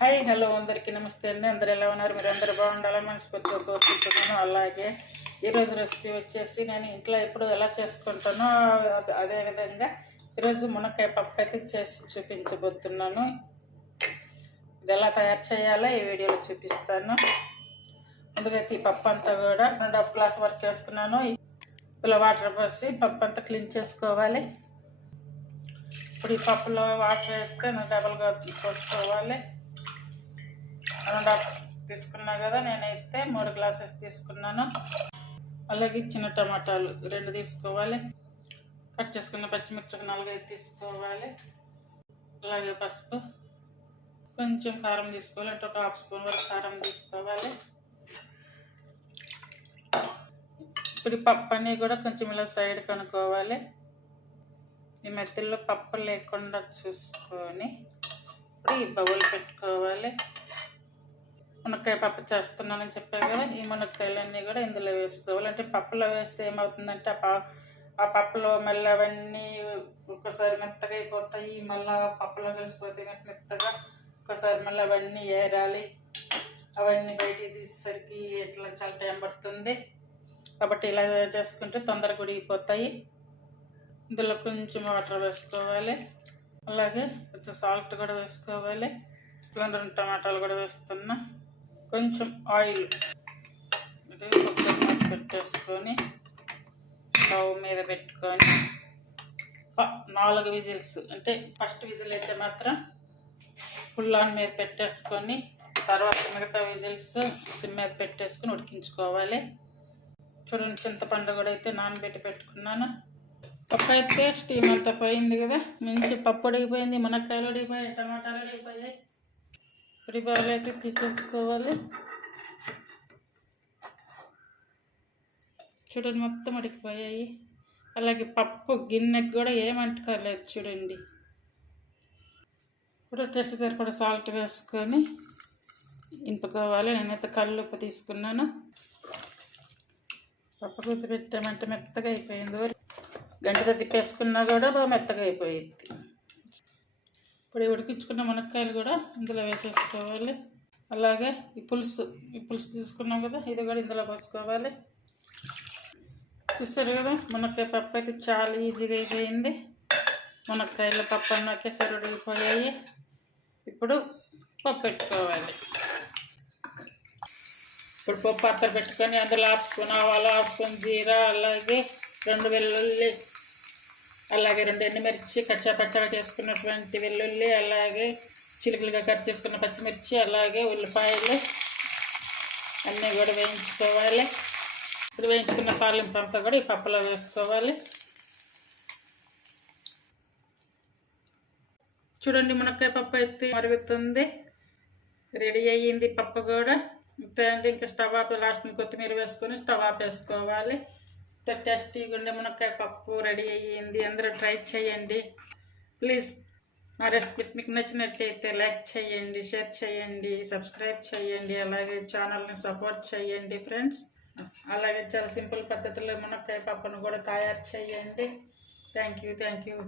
Hi hello అందరికీ నమస్తే అండి. అందరు ఎలా ఉన్నారు? మీరు అందరు బాగుండాలని మనస్ఫూర్తిగా కోరుకుంటున్నాను. అలాగే ఈరోజు రెసిపీ వచ్చేసి నేను ఇంట్లో ఎప్పుడు ఎలా చేసుకుంటానో అద- అదే విధంగా ఈరోజు మునక్కాయ పప్పు అయితే చేసి చూపించబోతున్నాను. ఇది ఎలా తయారు చేయాలో ఈ వీడియోలో చూపిస్తాను. ముందుగా ఈ పప్పు అంతా కూడా రెండు హాఫ్ గ్లాస్ వరకు వేసుకున్నాను. ఇలా వాటర్ పోసి పప్పు అంతా క్లీన్ చేసుకోవాలి. ఇప్పుడు ఈ పప్పులో వాటర్ వేస్తే నేను డబల్గా పోసుకోవాలి. రెండు హాఫ్ తీసుకున్నా కదా నేనైతే మూడు గ్లాసెస్ తీసుకున్నాను. అలాగే చిన్న టమాటాలు రెండు తీసుకోవాలి. కట్ చేసుకున్న పచ్చిమిర్చి నాలుగైదు తీసుకోవాలి. అలాగే పసుపు. కొంచెం కారం తీసుకోవాలి అంటే ఒక హాఫ్ స్పూన్ వరకు కారం తీసుకోవాలి. ఇప్పుడు పప్పు అన్నీ కూడా కొంచెం ఇలా సైడ్ కనుక్కోవాలి. ఈ మధ్యలో పప్పు లేకుండా చూసుకొని ఇప్పుడు ఈ బౌల్ పెట్టుకోవాలి. మునక్కాయ పప్పు చేస్తున్నానని చెప్పాను కదా ఈ మునక్కాయలన్నీ కూడా ఇందులో వేసుకోవాలి. అంటే పప్పులో వేస్తే ఏమవుతుందంటే ఆ ప- ఆ పప్పులో మళ్ళీ అవన్నీ ఒక్కసారి మెత్తగా అయిపోతాయి. మళ్ళీ పప్పులో వేసిపోతే మెత్తగా ఒకసారి మళ్ళీ అవన్నీ ఏరాలి. అవన్నీ బయటికి తీసేసరికి ఎట్లా చాలా టైం పడుతుంది. కాబట్టి ఇలా చేసుకుంటే తొందరగా ఉడిగిపోతాయి ఇందులో కొంచెం వాటర్ వేసుకోవాలి. అలాగే కొంచెం సాల్ట్ కూడా వేసుకోవాలి. ఇట్లా రెండు టమాటాలు కూడా వేస్తున్నా. కొంచెం ఆయిల్ అంటే కొంచెం పెట్టేసుకొని స్టవ్ మీద పెట్టుకొని ప- నాలుగు విజిల్స్ అంటే ఫస్ట్ విజిల్ అయితే మాత్రం ఫుల్ ఆన్ మీద పెట్టేసుకొని తర్వాత మిగతా విజిల్స్ సిమ్ మీద పెట్టేసుకొని ఉడికించుకోవాలి. చూడండి చింతపండు కూడా అయితే నానబెట్టి పెట్టుకున్నాను. పప్పు అయితే స్టీమ్ అంతా పోయింది కదా మంచి పప్పు ఉడికిపోయింది మునక్కాయలు ఉడిగిపోయాయి టమాటాలు ఇప్పుడు బాగా అయితే తీసేసుకోవాలి చూడండి మొత్తం అడిగిపోయాయి. అలాగే పప్పు గిన్నెకి కూడా ఏమంటుకోలేదు చూడండి. ఇప్పుడు టేస్ట్ సరిపడా సాల్ట్ వేసుకొని ఇంపుకోవాలి. నేనైతే కళ్ళు ఉప్పు తీసుకున్నాను. పప్పు గుర్తు పెట్టామంటే మెత్తగా అయిపోయింది. గంటతో తిప్పేసుకున్నా కూడా బాగా మెత్తగా అయిపోయింది ఇప్పుడు ఉడికించుకున్న మునక్కాయలు కూడా ఇందులో వేసేసుకోవాలి. అలాగే ఈ పులుసు ఈ పులుసు తీసుకున్నాం కదా ఇది కూడా ఇందులో పోసుకోవాలి. చూస్తారు కదా మునక్కాయ పప్పు అయితే చాలా ఈజీగా అయిపోయింది. మునక్కాయల పప్పు అన్న ఒకేసారి ఉడికిపోయాయి ఇప్పుడు పప్పు పెట్టుకోవాలి. ఇప్పుడు పప్పు అత్తర పెట్టుకొని అందులో హాఫ్ ఆవాలు ఆపుకొని జీరా అలాగే రెండు వెల్లుల్లి అలాగే రెండు ఎండుమిర్చి కచ్చా పచ్చగా చేసుకున్నటువంటి వెల్లుల్లి అలాగే చిలుకలుగా కట్ చేసుకున్న పచ్చిమిర్చి అలాగే ఉల్లిపాయలు అన్నీ కూడా వేయించుకోవాలి. ఇప్పుడు వేయించుకున్న తాలింపు అంతా కూడా ఈ పప్పులో వేసుకోవాలి. చూడండి మునక్కాయ పప్పు అయితే మరుగుతుంది. రెడీ అయ్యింది పప్పు కూడా. అంతే అంటే ఇంకా స్టవ్ ఆపి లాస్ట్ కొత్తిమీర వేసుకొని స్టవ్ ఆపేసుకోవాలి. టేస్టీగా గుండె మునక్కాయ పప్పు రెడీ అయ్యింది. అందరూ ట్రై చేయండి. ప్లీజ్ నా రెసిపీస్ మీకు నచ్చినట్లయితే లైక్ చేయండి షేర్ చేయండి సబ్స్క్రైబ్ చేయండి అలాగే ఛానల్ని సపోర్ట్ చేయండి ఫ్రెండ్స్. అలాగే చాలా సింపుల్ పద్ధతిలో మునక్కాయ పప్పును కూడా తయారు చేయండి. Thank you thank you.